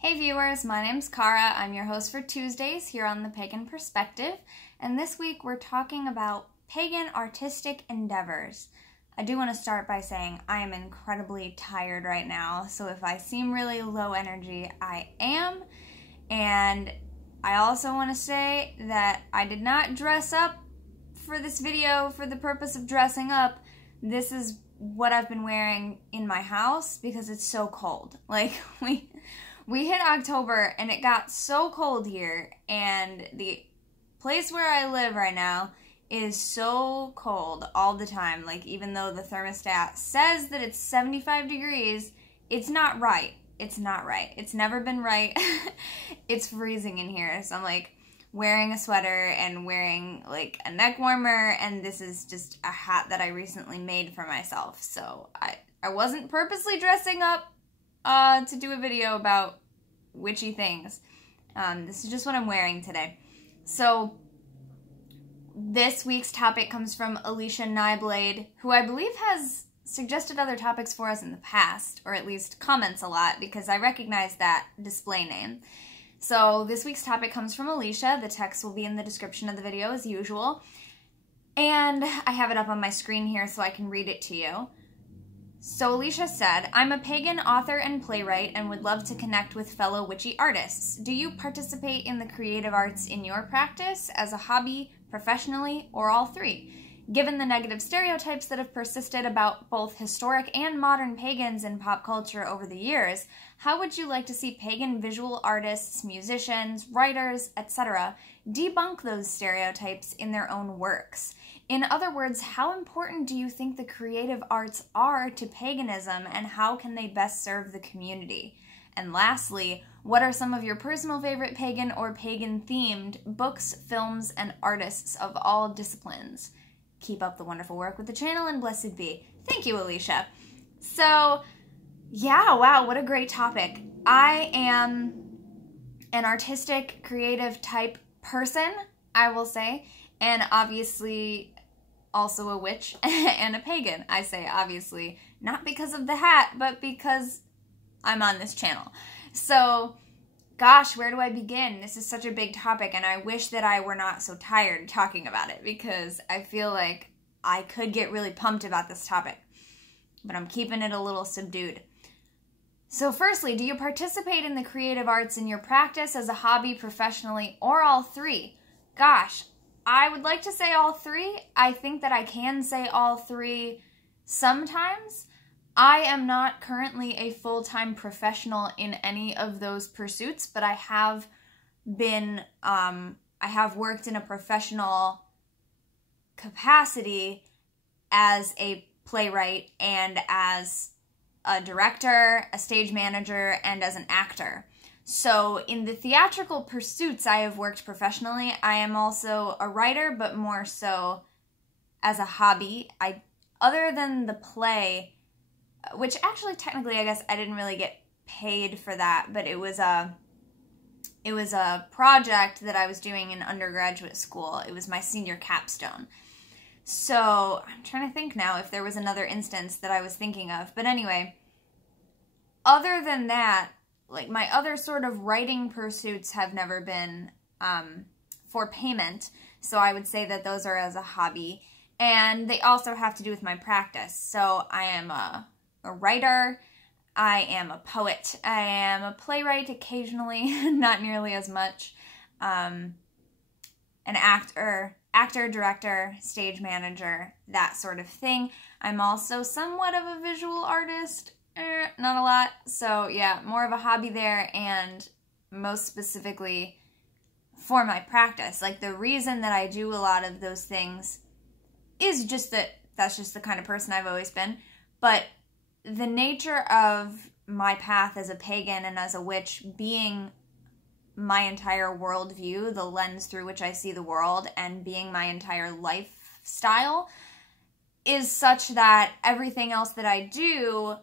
Hey viewers, my name's Cara. I'm your host for Tuesdays here on the Pagan Perspective, and this week we're talking about pagan artistic endeavors. I do want to start by saying I am incredibly tired right now, so if I seem really low energy, I am. And I also want to say that I did not dress up for this video for the purpose of dressing up. This is what I've been wearing in my house because it's so cold. Like, we hit October and it got so cold here, and the place where I live right now is so cold all the time. Like, even though the thermostat says that it's 75 degrees, it's not right. It's not right. It's never been right. It's freezing in here. So I'm like wearing a sweater and wearing like a neck warmer, and this is just a hat that I recently made for myself. So I wasn't purposely dressing up to do a video about witchy things. This is just what I'm wearing today. So this week's topic comes from Alicia Nyblade, who I believe has suggested other topics for us in the past, or at least comments a lot, because I recognize that display name. So this week's topic comes from Alicia. The text will be in the description of the video as usual, and I have it up on my screen here so I can read it to you. So Alicia said, I'm a pagan author and playwright and would love to connect with fellow witchy artists. Do you participate in the creative arts in your practice, as a hobby, professionally, or all three? Given the negative stereotypes that have persisted about both historic and modern pagans in pop culture over the years, how would you like to see pagan visual artists, musicians, writers, etc. debunk those stereotypes in their own works? In other words, how important do you think the creative arts are to paganism, and how can they best serve the community? And lastly, what are some of your personal favorite pagan or pagan-themed books, films, and artists of all disciplines? Keep up the wonderful work with the channel, and blessed be. Thank you, Alicia. So, yeah, wow, what a great topic. I am an artistic, creative type person, I will say, and obviously also a witch and a pagan. I say obviously, not because of the hat, but because I'm on this channel. So, gosh, where do I begin? This is such a big topic, and I wish that I were not so tired talking about it, because I feel like I could get really pumped about this topic, but I'm keeping it a little subdued. So firstly, do you participate in the creative arts in your practice, as a hobby, professionally, or all three? Gosh, I would like to say all three. I think that I can say all three sometimes. I am not currently a full-time professional in any of those pursuits, but I have been, I have worked in a professional capacity as a playwright and as a director, a stage manager, and as an actor. So in the theatrical pursuits, I have worked professionally. I am also a writer, but more so as a hobby. Other than the play, which actually technically I guess I didn't really get paid for that, but it was a project that I was doing in undergraduate school. It was my senior capstone. So I'm trying to think now if there was another instance that I was thinking of. But anyway, other than that, like, my other sort of writing pursuits have never been for payment. So I would say that those are as a hobby. And they also have to do with my practice. So I am a writer, I am a poet, I am a playwright occasionally, not nearly as much, an actor, director, stage manager, that sort of thing. I'm also somewhat of a visual artist, not a lot, so yeah, more of a hobby there, and most specifically for my practice. Like, the reason that I do a lot of those things is just that that's just the kind of person I've always been, but the nature of my path as a pagan and as a witch being my entire worldview, the lens through which I see the world, and being my entire lifestyle, is such that everything else that I do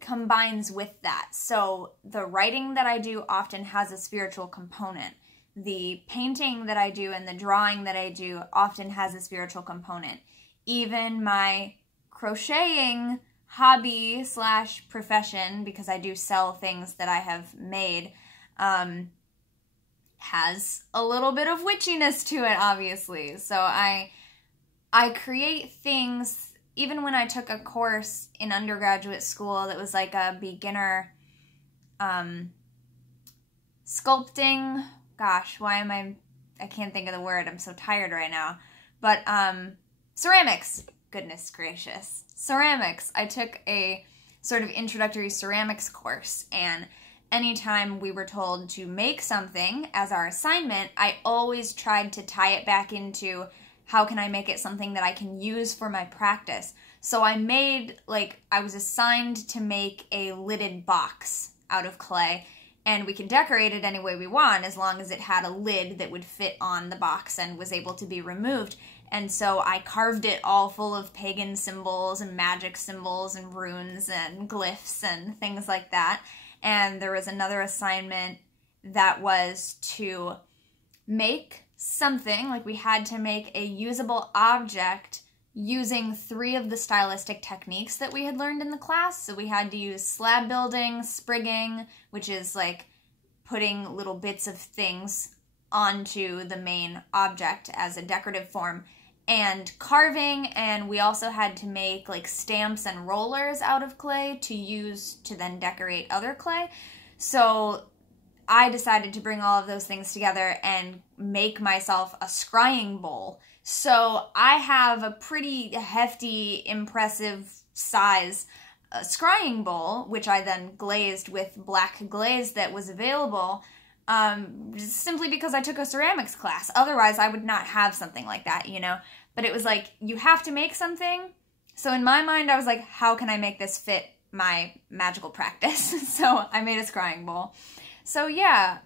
combines with that. So the writing that I do often has a spiritual component. The painting that I do and the drawing that I do often has a spiritual component. Even my crocheting hobby slash profession, because I do sell things that I have made, has a little bit of witchiness to it, obviously. So I create things. Even when I took a course in undergraduate school that was like a beginner sculpting, gosh, I can't think of the word, I'm so tired right now, but ceramics, goodness gracious, ceramics. I took a sort of introductory ceramics course, and anytime we were told to make something as our assignment, I always tried to tie it back into how can I make it something that I can use for my practice. So I was assigned to make a lidded box out of clay, and we could decorate it any way we want as long as it had a lid that would fit on the box and was able to be removed. And so I carved it all full of pagan symbols and magic symbols and runes and glyphs and things like that. And there was another assignment that was to make something, like we had to make a usable object using 3 of the stylistic techniques that we had learned in the class. So we had to use slab building, sprigging, which is like putting little bits of things onto the main object as a decorative form, and carving, and we also had to make like stamps and rollers out of clay to use to then decorate other clay. So I decided to bring all of those things together and make myself a scrying bowl. So I have a pretty hefty, impressive size scrying bowl, which I then glazed with black glaze that was available, simply because I took a ceramics class. Otherwise, I would not have something like that, you know? But it was like, you have to make something. So in my mind, I was like, how can I make this fit my magical practice? So I made a scrying bowl. So yeah,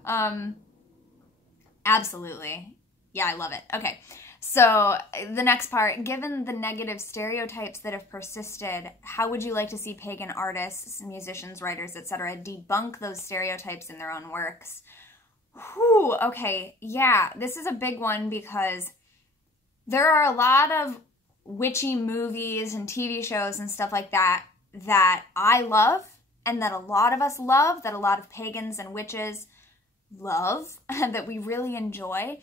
absolutely. Yeah, I love it. Okay, so the next part, given the negative stereotypes that have persisted, how would you like to see pagan artists, musicians, writers, etc. debunk those stereotypes in their own works? Whew, okay, yeah, this is a big one because there are a lot of witchy movies and TV shows and stuff like that that I love, and that a lot of us love, that a lot of pagans and witches love, that we really enjoy.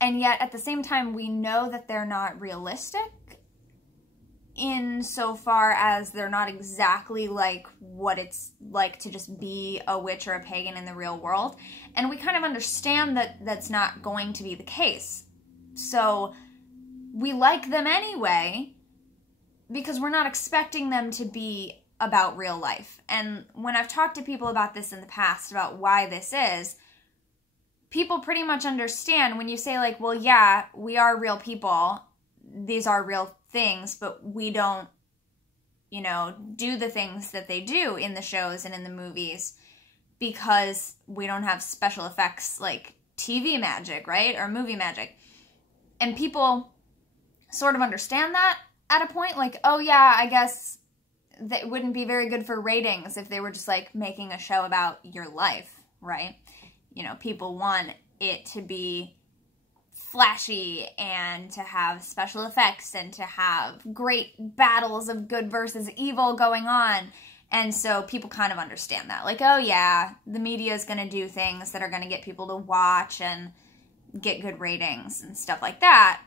And yet, at the same time, we know that they're not realistic insofar as they're not exactly like what it's like to just be a witch or a pagan in the real world. And we kind of understand that that's not going to be the case. So we like them anyway because we're not expecting them to be about real life. And when I've talked to people about this in the past, about why this is, people pretty much understand when you say like, well, yeah, we are real people, these are real things, but we don't, you know, do the things that they do in the shows and in the movies because we don't have special effects like TV magic, right? Or movie magic. And people sort of understand that at a point, like, oh yeah, I guess that wouldn't be very good for ratings if they were just like making a show about your life, right? You know, people want it to be flashy and to have special effects and to have great battles of good versus evil going on. And so people kind of understand that. Like, oh yeah, the media is going to do things that are going to get people to watch and get good ratings and stuff like that.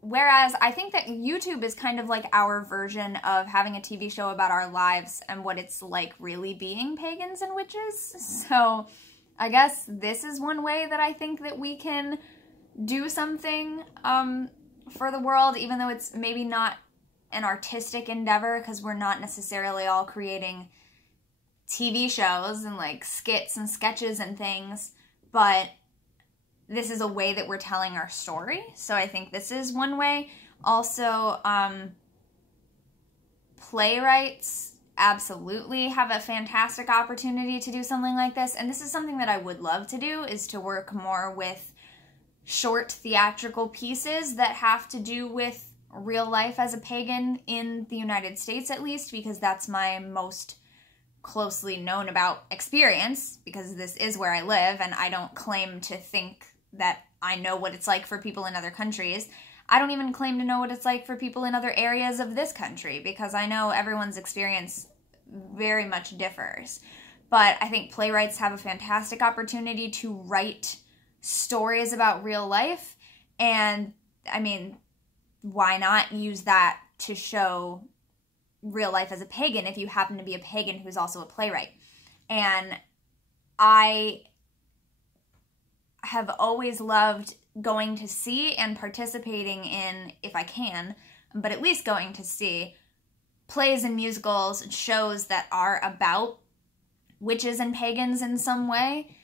Whereas I think that YouTube is kind of like our version of having a TV show about our lives and what it's like really being pagans and witches. So I guess this is one way that I think that we can do something for the world, even though it's maybe not an artistic endeavor because we're not necessarily all creating TV shows and like skits and sketches and things, but this is a way that we're telling our story. So I think this is one way. Also, playwrights absolutely have a fantastic opportunity to do something like this. And this is something that I would love to do, is to work more with short theatrical pieces that have to do with real life as a pagan in the United States, at least, because that's my most closely known about experience, because this is where I live and I don't claim to think that I know what it's like for people in other countries. I don't even claim to know what it's like for people in other areas of this country, because I know everyone's experience very much differs. But I think playwrights have a fantastic opportunity to write stories about real life. And I mean, why not use that to show real life as a pagan if you happen to be a pagan who's also a playwright? And I have always loved going to see and participating in, if I can, but at least going to see plays and musicals and shows that are about witches and pagans in some way.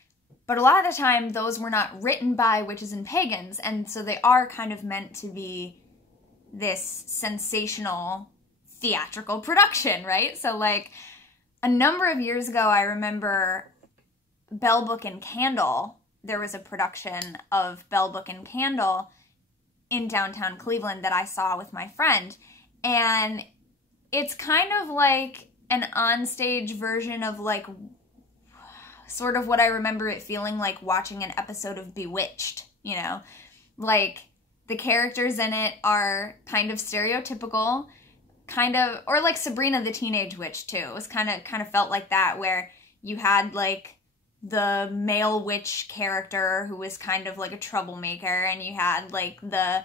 But a lot of the time, those were not written by witches and pagans, and so they are kind of meant to be this sensational theatrical production, right? So, like, a number of years ago, I remember Bell, Book, and Candle. There was a production of Bell, Book, and Candle in downtown Cleveland that I saw with my friend, and it's kind of like an onstage version of, like, sort of what I remember it feeling like watching an episode of Bewitched, you know? Like, the characters in it are kind of stereotypical, kind of, or like Sabrina the Teenage Witch, too. It was kind of felt like that, where you had, like, the male witch character who was kind of like a troublemaker, and you had, like, the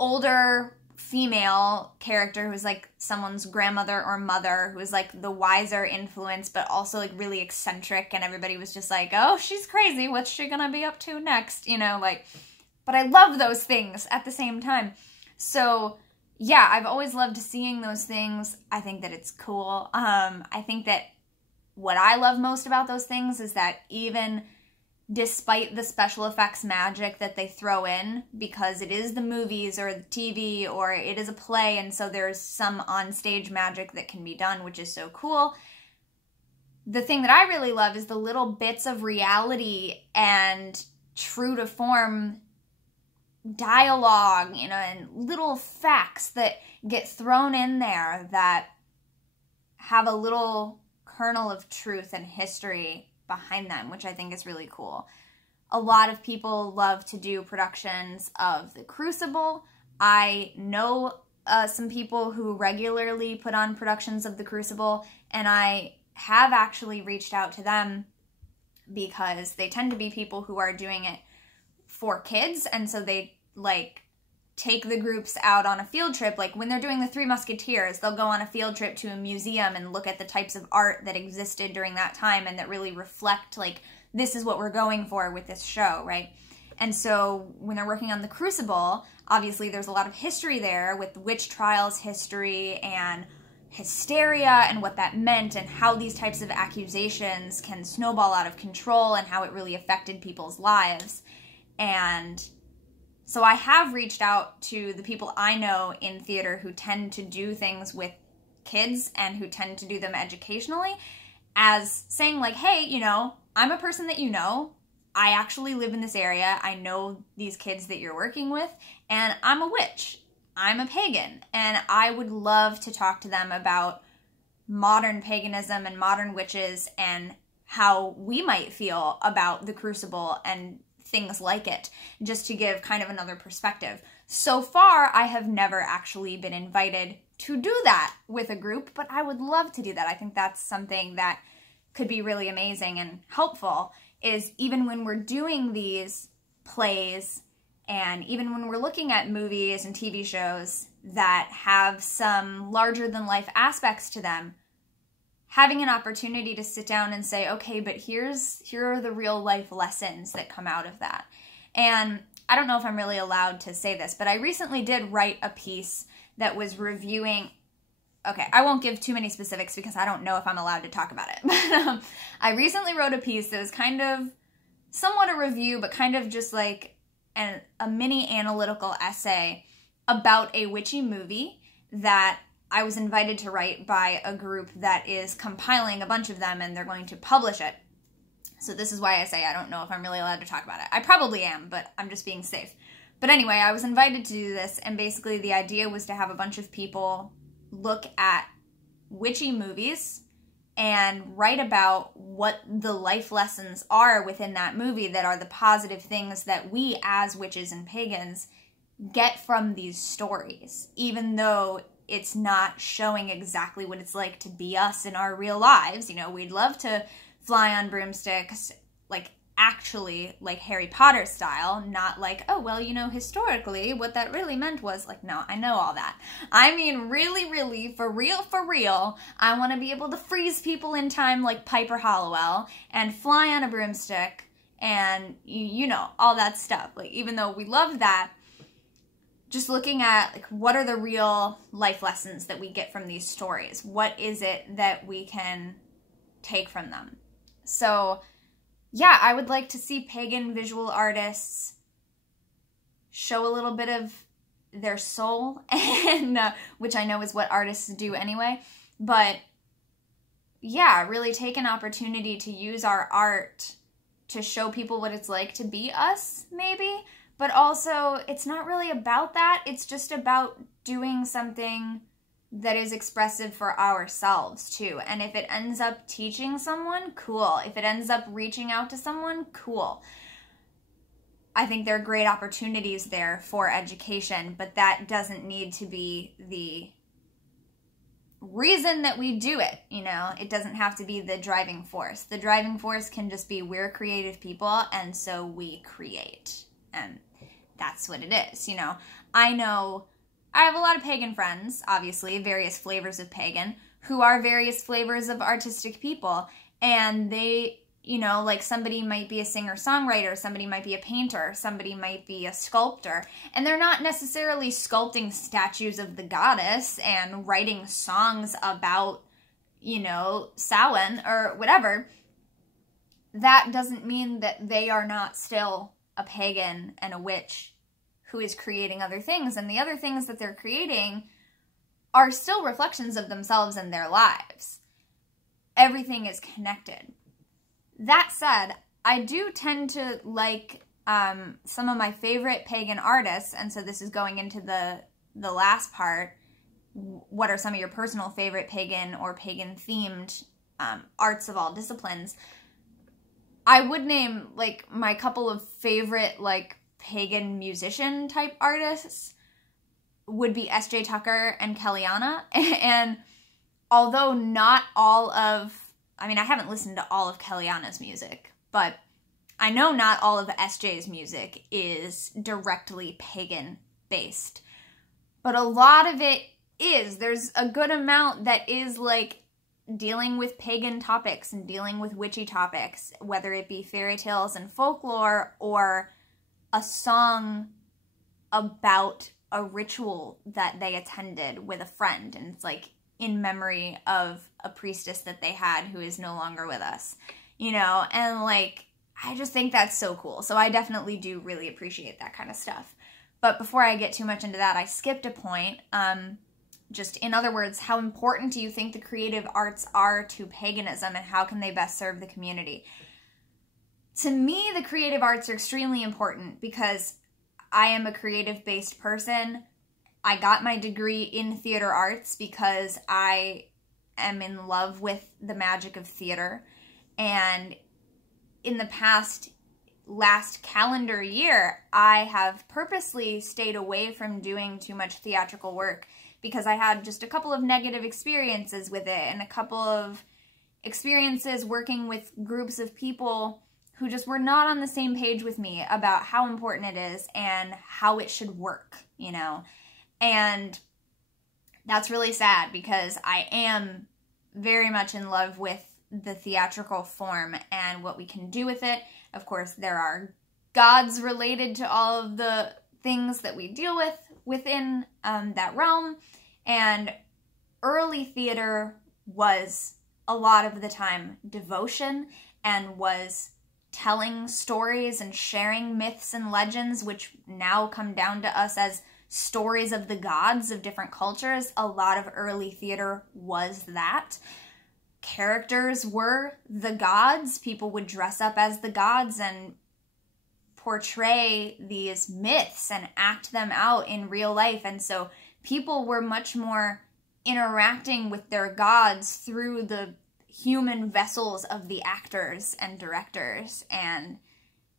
older female character who was like someone's grandmother or mother, who was like the wiser influence, but also like really eccentric, and everybody was just like, oh, she's crazy, what's she gonna be up to next, you know, like, but I love those things at the same time. So yeah, I've always loved seeing those things. I think that it's cool. I think that what I love most about those things is that even despite the special effects magic that they throw in, because it is the movies or the TV or it is a play, and so there's some on-stage magic that can be done, which is so cool. The thing that I really love is the little bits of reality and true to form dialogue, you know, and little facts that get thrown in there that have a little kernel of truth and history behind them, which I think is really cool. A lot of people love to do productions of The Crucible. I know some people who regularly put on productions of The Crucible, and I have actually reached out to them because they tend to be people who are doing it for kids, and so they, like, take the groups out on a field trip. Like, when they're doing the Three Musketeers, they'll go on a field trip to a museum and look at the types of art that existed during that time and that really reflect, like, this is what we're going for with this show, right? And so when they're working on The Crucible, obviously there's a lot of history there with witch trials history and hysteria and what that meant and how these types of accusations can snowball out of control and how it really affected people's lives. And so I have reached out to the people I know in theater who tend to do things with kids and who tend to do them educationally, as saying, like, hey, you know, I'm a person that you know. I actually live in this area. I know these kids that you're working with, and I'm a witch. I'm a pagan, and I would love to talk to them about modern paganism and modern witches and how we might feel about the Crucible and things like it, just to give kind of another perspective. So far, I have never actually been invited to do that with a group, but I would love to do that. I think that's something that could be really amazing and helpful, is even when we're doing these plays and even when we're looking at movies and TV shows that have some larger-than-life aspects to them, having an opportunity to sit down and say, okay, but here are the real life lessons that come out of that. And I don't know if I'm really allowed to say this, but I recently did write a piece that was reviewing, okay, I won't give too many specifics because I don't know if I'm allowed to talk about it. But I recently wrote a piece that was kind of somewhat a review, but kind of just like a mini analytical essay about a witchy movie that I was invited to write by a group that is compiling a bunch of them, and they're going to publish it. So this is why I say I don't know if I'm really allowed to talk about it. I probably am, but I'm just being safe. But anyway, I was invited to do this, and basically the idea was to have a bunch of people look at witchy movies and write about what the life lessons are within that movie that are the positive things that we as witches and pagans get from these stories, even though it's not showing exactly what it's like to be us in our real lives. You know, we'd love to fly on broomsticks, like actually like Harry Potter style, not like, oh, well, you know, historically what that really meant was, like, no, I know all that. I mean, really, really, for real, I want to be able to freeze people in time like Piper Hollowell and fly on a broomstick and, you know, all that stuff. Like, even though we love that, just looking at, like, what are the real life lessons that we get from these stories? What is it that we can take from them? So yeah, I would like to see pagan visual artists show a little bit of their soul, and which I know is what artists do anyway. But yeah, really take an opportunity to use our art to show people what it's like to be us, maybe. But also, it's not really about that. It's just about doing something that is expressive for ourselves too. And if it ends up teaching someone, cool. If it ends up reaching out to someone, cool. I think there are great opportunities there for education, but that doesn't need to be the reason that we do it, you know? It doesn't have to be the driving force. The driving force can just be we're creative people, and so we create. And that's what it is, you know? I have a lot of pagan friends, obviously, various flavors of pagan, who are various flavors of artistic people. And they, you know, like somebody might be a singer-songwriter, somebody might be a painter, somebody might be a sculptor. And they're not necessarily sculpting statues of the goddess and writing songs about, you know, Samhain or whatever. That doesn't mean that they are not still a pagan and a witch who is creating other things, and the other things that they're creating are still reflections of themselves and their lives. Everything is connected. That said, I do tend to like some of my favorite pagan artists, and so this is going into the last part. What are some of your personal favorite pagan or pagan-themed arts of all disciplines? I would name, like, my couple of favorite, like, pagan musician type artists would be S.J. Tucker and Kellyanna. And although not all of, I mean, I haven't listened to all of Kellyanna's music, but I know not all of S.J.'s music is directly pagan based. But a lot of it is. There's a good amount that is, like, dealing with pagan topics and dealing with witchy topics, whether it be fairy tales and folklore or a song about a ritual that they attended with a friend, and it's like in memory of a priestess that they had who is no longer with us, you know, and like, I just think that's so cool. So I definitely do really appreciate that kind of stuff. But before I get too much into that, I skipped a point. Just in other words, how important do you think the creative arts are to paganism, and how can they best serve the community? To me, the creative arts are extremely important because I am a creative-based person. I got my degree in theater arts because I am in love with the magic of theater. And in the last calendar year, I have purposely stayed away from doing too much theatrical work because I had just a couple of negative experiences with it and a couple of experiences working with groups of people who just were not on the same page with me about how important it is and how it should work, you know? And that's really sad because I am very much in love with the theatrical form and what we can do with it. Of course, there are gods related to all of the things that we deal with within that realm. And early theater was a lot of the time devotion and was telling stories and sharing myths and legends, which now come down to us as stories of the gods of different cultures. A lot of early theater was that. Characters were the gods. People would dress up as the gods and portray these myths and act them out in real life. And so people were much more interacting with their gods through the human vessels of the actors and directors and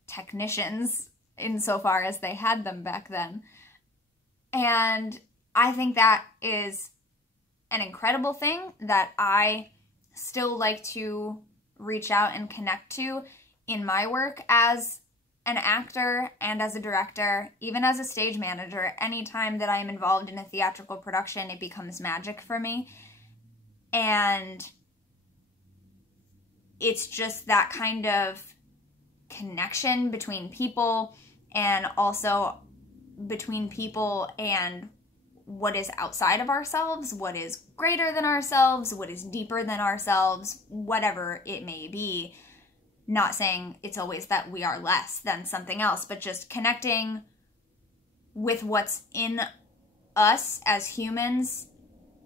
technicians, insofar as they had them back then. And I think that is an incredible thing that I still like to reach out and connect to in my work as an actor and as a director, even as a stage manager. Anytime that I am involved in a theatrical production, it becomes magic for me. And it's just that kind of connection between people, and also between people and what is outside of ourselves, what is greater than ourselves, what is deeper than ourselves, whatever it may be. Not saying it's always that we are less than something else, but just connecting with what's in us as humans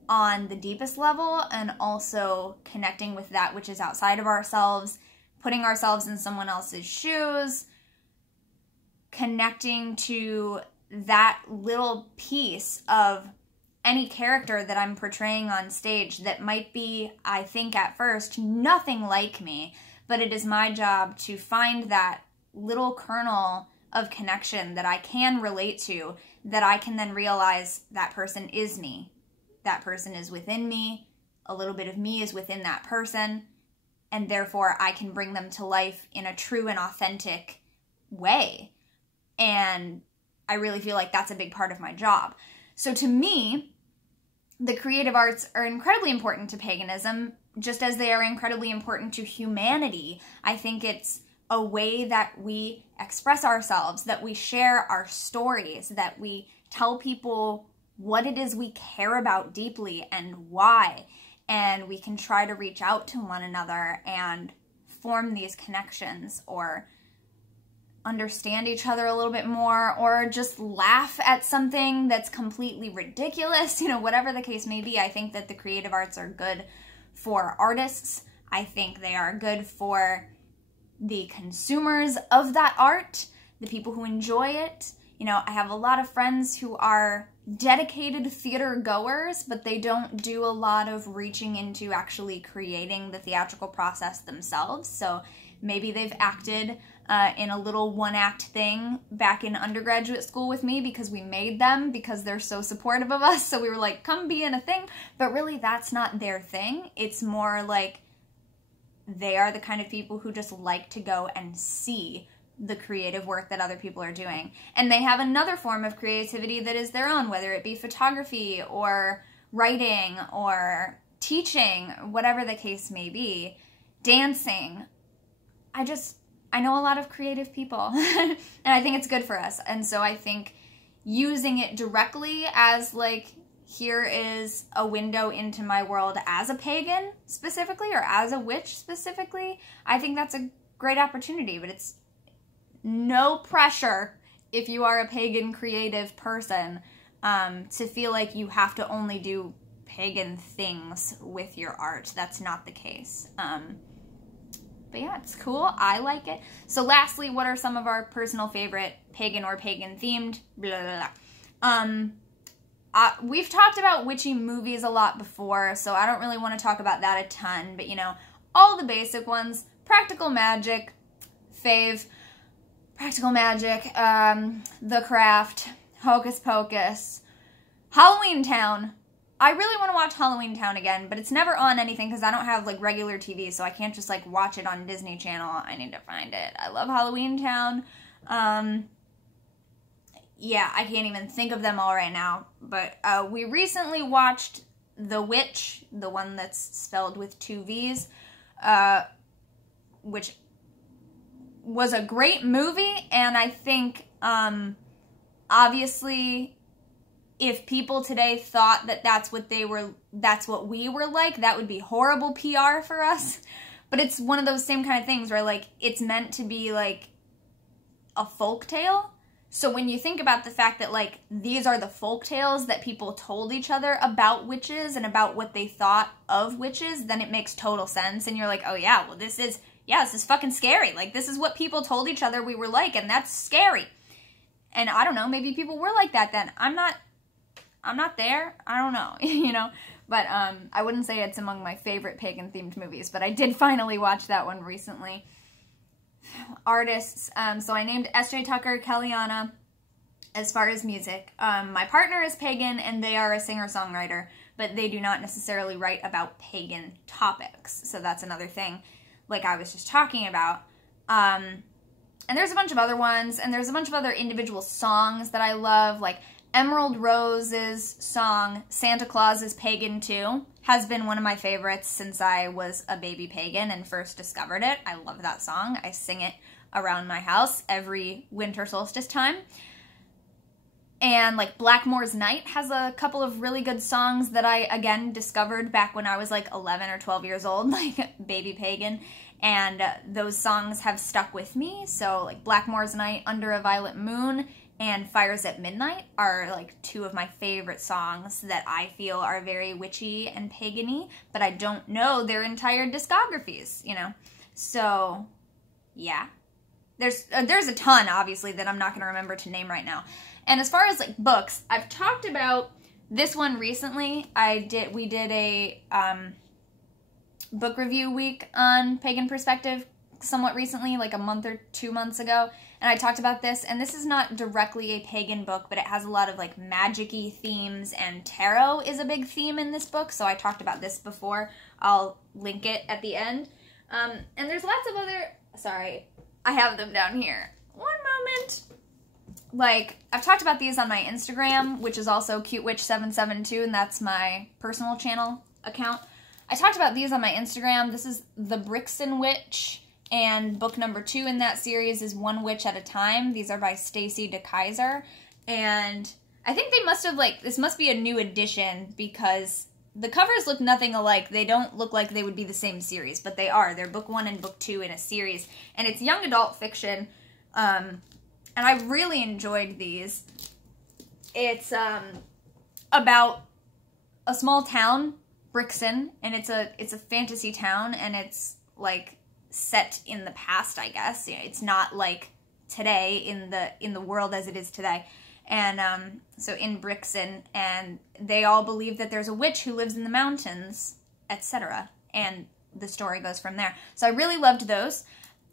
on the deepest level, and also connecting with that which is outside of ourselves, putting ourselves in someone else's shoes, connecting to that little piece of any character that I'm portraying on stage that might be, I think at first, nothing like me, but it is my job to find that little kernel of connection that I can relate to, that I can then realize that person is me. That person is within me, a little bit of me is within that person, and therefore I can bring them to life in a true and authentic way. And I really feel like that's a big part of my job. So to me, the creative arts are incredibly important to paganism, just as they are incredibly important to humanity. I think it's a way that we express ourselves, that we share our stories, that we tell people what it is we care about deeply and why. And we can try to reach out to one another and form these connections, or understand each other a little bit more, or just laugh at something that's completely ridiculous, whatever the case may be. I think that the creative arts are good for artists. I think they are good for the consumers of that art, the people who enjoy it. I have a lot of friends who are dedicated theater goers, but they don't do a lot of reaching into actually creating the theatrical process themselves. So maybe they've acted in a little one-act thing back in undergraduate school with me because we made them, because they're so supportive of us. So we were like, come be in a thing. But really, that's not their thing. It's more like they are the kind of people who just like to go and see the creative work that other people are doing. And they have another form of creativity that is their own, whether it be photography or writing or teaching, whatever the case may be, dancing. I know a lot of creative people, and I think it's good for us. And so I think using it directly as like, here is a window into my world as a pagan specifically, or as a witch specifically, I think that's a great opportunity. But it's no pressure if you are a pagan creative person to feel like you have to only do pagan things with your art. That's not the case. But yeah, it's cool. I like it. So lastly, what are some of our personal favorite pagan or pagan-themed? Blah, blah, blah. We've talked about witchy movies a lot before, so I don't really want to talk about that a ton. But, all the basic ones. Practical Magic, fave. Practical Magic, The Craft, Hocus Pocus, Halloween Town. I really want to watch Halloween Town again, but it's never on anything because I don't have like regular TV, so I can't just like watch it on Disney Channel. I need to find it. I love Halloween Town. Yeah, I can't even think of them all right now, but we recently watched The Witch, the one that's spelled with 2 V's, which was a great movie, and I think, obviously, if people today thought that that's what we were like, that would be horrible PR for us. But it's one of those same kind of things where, like, it's meant to be, like, a folktale. So when you think about the fact that, like, these are the folktales that people told each other about witches and about what they thought of witches, then it makes total sense. And you're like, oh yeah, well this is fucking scary. Like, this is what people told each other we were like, and that's scary. And I don't know, maybe people were like that then. I'm not there. I don't know, But I wouldn't say it's among my favorite pagan-themed movies, but I did finally watch that one recently. Artists, so I named S.J. Tucker, Kellyanna, as far as music. My partner is pagan, and they are a singer-songwriter, but they do not necessarily write about pagan topics. So that's another thing, like I was just talking about. And there's a bunch of other ones, and there's a bunch of other individual songs that I love, like Emerald Rose's song, Santa Claus is Pagan Too, has been one of my favorites since I was a baby pagan and first discovered it. I love that song. I sing it around my house every winter solstice time. And like Blackmore's Night has a couple of really good songs that I, again, discovered back when I was like 11 or 12 years old, like baby pagan. And those songs have stuck with me. So like Blackmore's Night, Under a Violet Moon, and Fires at Midnight are like two of my favorite songs that I feel are very witchy and pagan-y, but I don't know their entire discographies, you know? So, yeah. There's a ton, obviously, that I'm not going to remember to name right now. And as far as like books, I've talked about this one recently. We did a book review week on Pagan Perspective somewhat recently, like a month or 2 months ago, and I talked about this, and this is not directly a pagan book, but it has a lot of like magic-y themes, and tarot is a big theme in this book, so I talked about this before. I'll link it at the end. And there's lots of other, sorry, I have them down here. One moment. Like, I've talked about these on my Instagram, which is also cutewitch772, and that's my personal channel account. I talked about these on my Instagram. This is The Brixton Witch, and book number 2 in that series is One Witch at a Time. These are by Stacy DeKaiser, and I think they must have, like, this must be a new edition because the covers look nothing alike. They don't look like they would be the same series, but they are. They're book 1 and book 2 in a series, and it's young adult fiction, and I really enjoyed these. It's about a small town, Brixton, and it's a fantasy town, and it's like set in the past, I guess. You know, it's not like today in the world as it is today. And so in Brixton, and they all believe that there's a witch who lives in the mountains, etc. And the story goes from there. So I really loved those.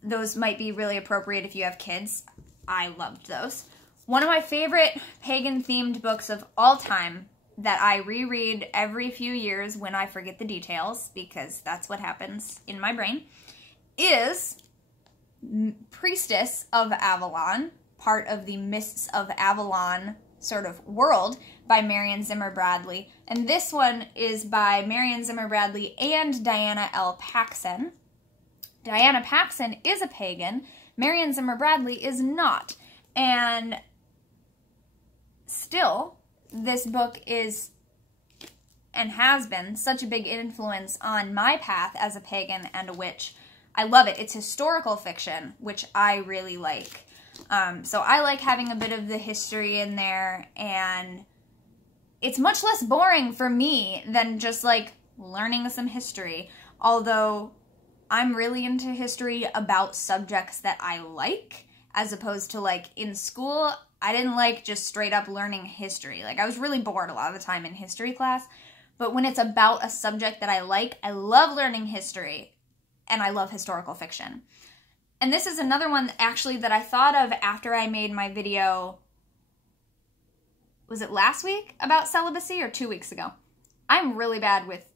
Those might be really appropriate if you have kids. I loved those. One of my favorite pagan-themed books of all time that I reread every few years when I forget the details, because that's what happens in my brain, is Priestess of Avalon, part of the Mists of Avalon sort of world, by Marion Zimmer Bradley. And this one is by Marion Zimmer Bradley and Diana L. Paxson. Diana Paxson is a pagan. Marion Zimmer Bradley is not. And still, this book is and has been such a big influence on my path as a pagan and a witch. I love it. It's historical fiction, which I really like. So I like having a bit of the history in there, and it's much less boring for me than just like learning some history. Although I'm really into history about subjects that I like, as opposed to like in school, I didn't like just straight up learning history. Like I was really bored a lot of the time in history class, but when it's about a subject that I like, I love learning history, and I love historical fiction. And this is another one actually that I thought of after I made my video, was it last week, about celibacy, or 2 weeks ago? I'm really bad with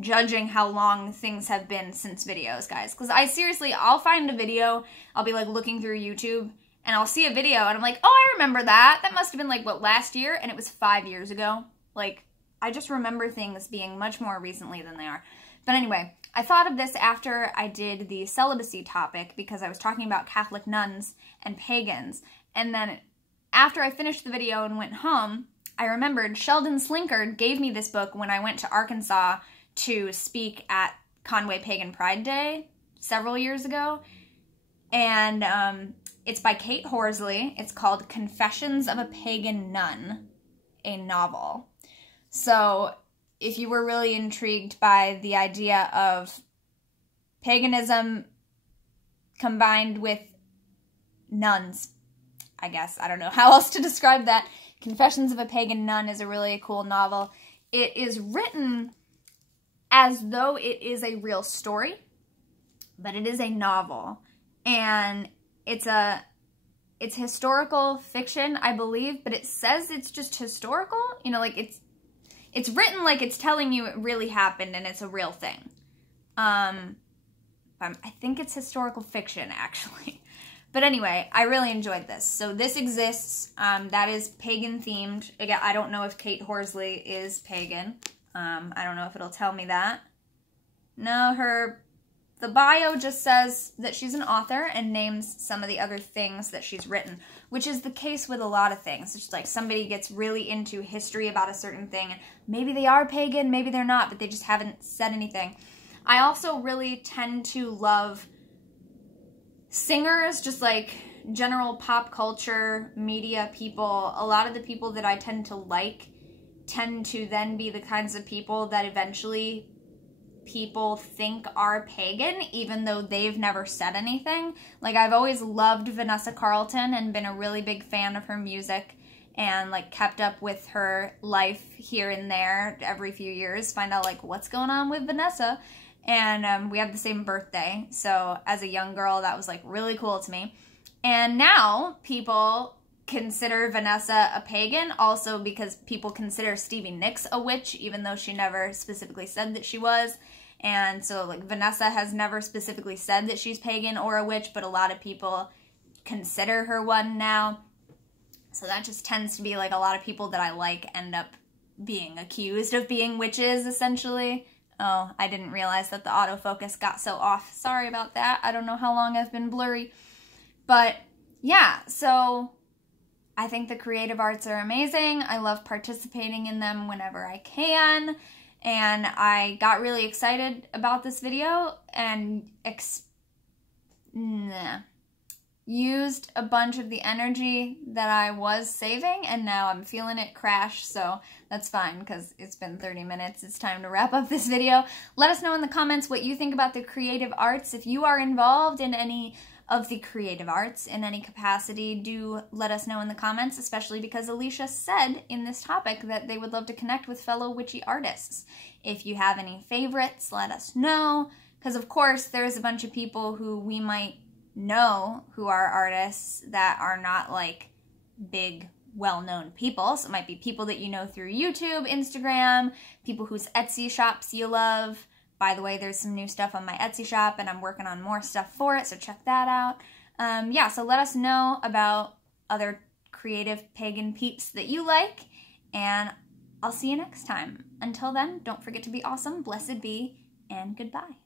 judging how long things have been since videos, guys. Because I'll find a video, I'll be like looking through YouTube, and I'll see a video, and I'm like, oh, I remember that. That must have been like, what, last year? And it was 5 years ago. Like, I just remember things being much more recently than they are. But anyway, I thought of this after I did the celibacy topic, because I was talking about Catholic nuns and pagans. And then after I finished the video and went home, I remembered Sheldon Slinkard gave me this book when I went to Arkansas to speak at Conway Pagan Pride Day several years ago. And it's by Kate Horsley. It's called Confessions of a Pagan Nun, a novel. So if you were really intrigued by the idea of paganism combined with nuns, I guess, I don't know how else to describe that. Confessions of a Pagan Nun is a really cool novel. It is written as though it is a real story, but it is a novel. And it's it's historical fiction, I believe, but it says it's just historical. You know, like it's written like it's telling you it really happened and it's a real thing. I think it's historical fiction, actually. But anyway, I really enjoyed this. So this exists. That is pagan-themed. Again, I don't know if Kate Horsley is pagan. I don't know if it'll tell me that. No, the bio just says that she's an author and names some of the other things that she's written, which is the case with a lot of things. It's like somebody gets really into history about a certain thing, and maybe they are pagan, maybe they're not, but they just haven't said anything. I also really tend to love singers, just like general pop culture, media people. A lot of the people that I tend to like tend to then be the kinds of people that eventually people think are pagan, even though they've never said anything. Like, I've always loved Vanessa Carlton and been a really big fan of her music, and like kept up with her life here and there every few years, find out like what's going on with Vanessa. And we have the same birthday, so as a young girl that was like really cool to me. And now people consider Vanessa a pagan, also because people consider Stevie Nicks a witch, even though she never specifically said that she was. And so like Vanessa has never specifically said that she's pagan or a witch, but a lot of people consider her one now. So that just tends to be like a lot of people that I like end up being accused of being witches, essentially. Oh, I didn't realize that the autofocus got so off. Sorry about that. I don't know how long I've been blurry. But yeah, so I think the creative arts are amazing. I love participating in them whenever I can. And I got really excited about this video and used a bunch of the energy that I was saving, and now I'm feeling it crash, so that's fine because it's been 30 minutes. It's time to wrap up this video. Let us know in the comments what you think about the creative arts. If you are involved in any of the creative arts in any capacity, do let us know in the comments, especially because Alicia said in this topic that they would love to connect with fellow witchy artists. If you have any favorites, let us know, because of course there's a bunch of people who we might know who are artists that are not like big well-known people. So it might be people that you know through YouTube, Instagram, people whose Etsy shops you love. By the way, there's some new stuff on my Etsy shop and I'm working on more stuff for it, so check that out. Yeah, so let us know about other creative pagan peeps that you like, and I'll see you next time. Until then, don't forget to be awesome, blessed be, and goodbye.